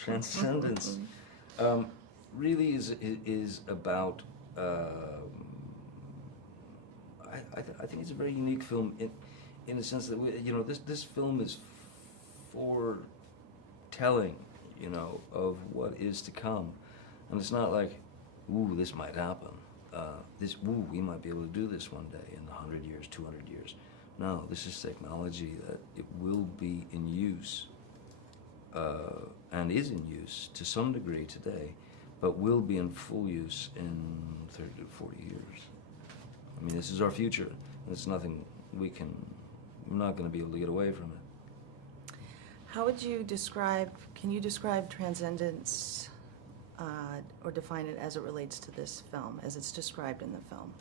Transcendence really is about. I think it's a very unique film in the sense that this film is foretelling, of what is to come, and it's not like, ooh, this might happen. We might be able to do this one day in 100 years, 200 years. No, this is technology that it will be in use, and is in use to some degree today, but will be in full use in 30 to 40 years. I mean, this is our future, and it's nothing we're not going to be able to get away from it. How would you can you describe Transcendence, or define it as it relates to this film, as it's described in the film?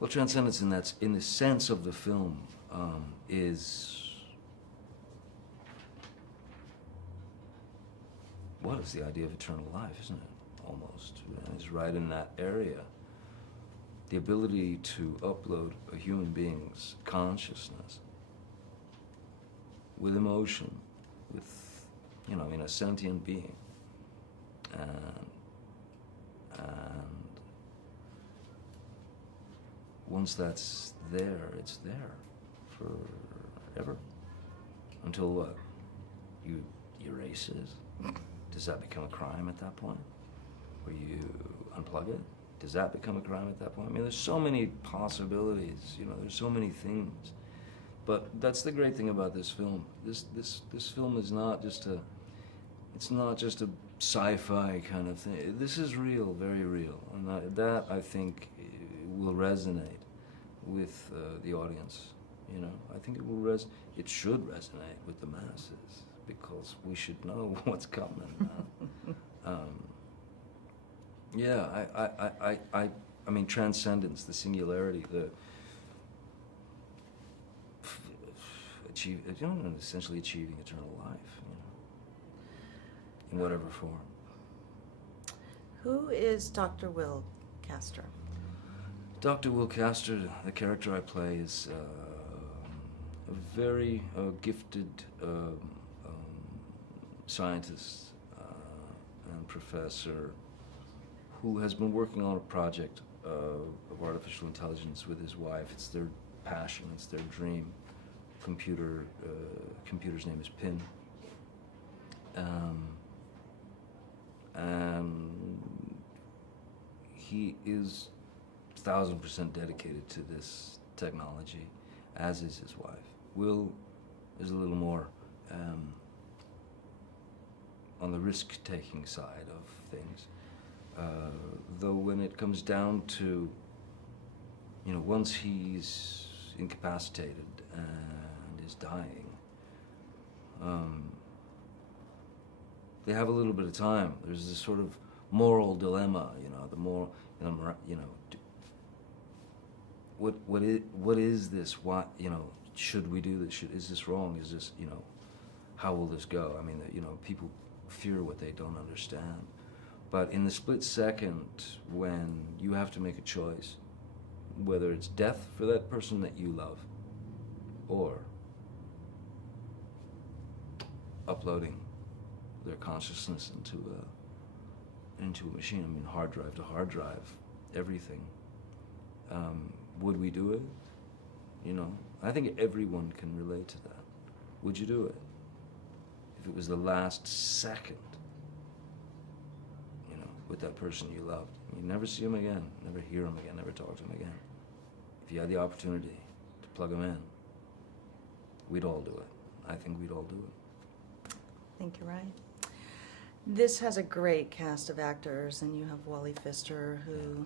Well, Transcendence in the sense of the film is the idea of eternal life, isn't it? Almost. It's right in that area. The ability to upload a human being's consciousness with emotion, with, a sentient being. And once that's there, it's there forever. Until what? You erase it? Does that become a crime at that point? Or you unplug it? Does that become a crime at that point? I mean, there's so many possibilities, there's so many things. But that's the great thing about this film. This film is not just it's not just a sci-fi kind of thing. This is real, very real. And that I think will resonate with the audience. I think it should resonate with the masses, because we should know what's coming. I mean, transcendence, the singularity, essentially achieving eternal life, in whatever form. Who is Dr. Will Castor? Dr. Will Castor, the character I play, is a very gifted scientist and professor who has been working on a project of artificial intelligence with his wife. It's their passion, it's their dream. Computer's name is Pin. And he is 1,000% dedicated to this technology, as is his wife. Will is a little more on the risk-taking side of things. Though when it comes down to, once he's incapacitated and is dying, they have a little bit of time. There's this sort of moral dilemma, the more, what is this? What, should we do this? Is this wrong? Is this, how will this go? I mean, people fear what they don't understand. But in the split second when you have to make a choice, whether it's death for that person that you love, or uploading their consciousness into a machine, I mean, hard drive to hard drive, everything. Would we do it? I think everyone can relate to that. Would you do it? If it was the last second, with that person you loved. You never see him again, never hear him again, never talk to him again. If you had the opportunity to plug him in, we'd all do it. I think we'd all do it. I think you're right. This has a great cast of actors, and you have Wally Pfister, who,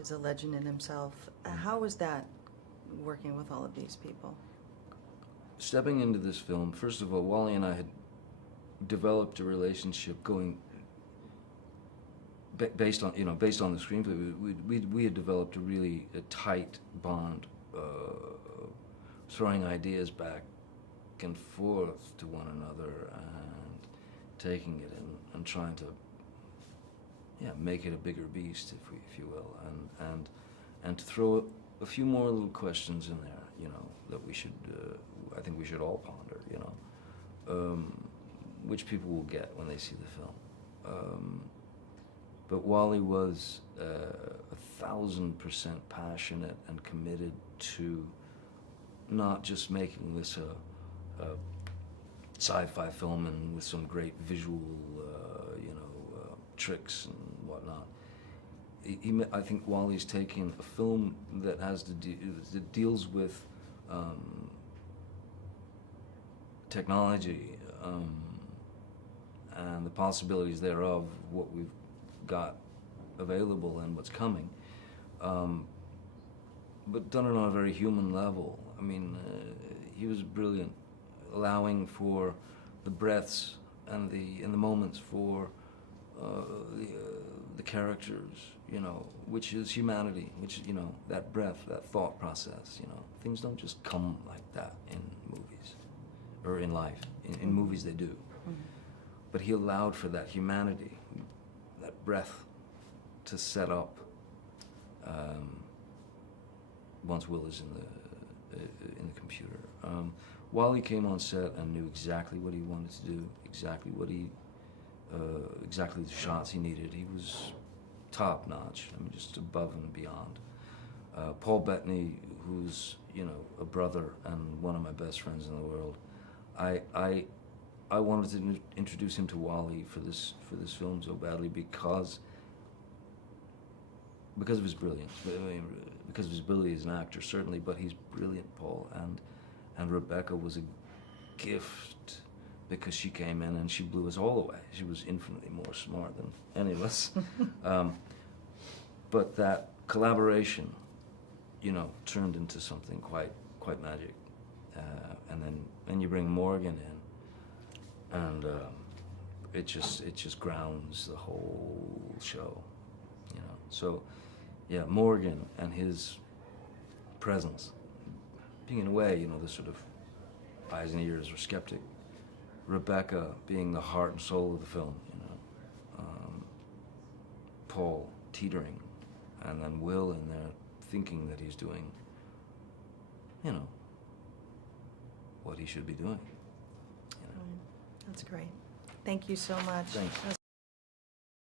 is a legend in himself. How was that, working with all of these people? Stepping into this film, first of all, Wally and I had developed a relationship going based on the screenplay. We had developed a tight bond, throwing ideas back and forth to one another and taking it and trying to make it a bigger beast, if you will, and to throw a few more little questions in there, that we should I think we should all ponder, which people will get when they see the film. But Wally was 1,000% passionate and committed to not just making this a sci-fi film and with some great visual, tricks and whatnot. I think Wally's taking a film that that deals with technology and the possibilities thereof, what we've got available and what's coming, but done it on a very human level. I mean, he was brilliant, allowing for the breaths and the moments for the characters, which is humanity, which, that breath, that thought process, things don't just come like that in movies or in life. In movies they do. Mm-hmm. But he allowed for that humanity, that breath to set up once Will is in the computer. Wally came on set and knew exactly what he wanted to do, exactly the shots he needed. He was top notch. I mean, just above and beyond. Paul Bettany, who's a brother and one of my best friends in the world, I wanted to introduce him to Wally for this film so badly because of his brilliance. Because of his ability as an actor, certainly, but he's brilliant, Paul. And Rebecca was a gift because she came in and she blew us all away. She was infinitely more smart than any of us. But that collaboration, turned into something quite magic. And then you bring Morgan in, and it just grounds the whole show, So, yeah, Morgan and his presence, being in a way, the sort of eyes and ears or skeptic. Rebecca being the heart and soul of the film, Paul teetering, and then Will in there thinking that he's doing, what he should be doing. That's great. Thank you so much. Thanks.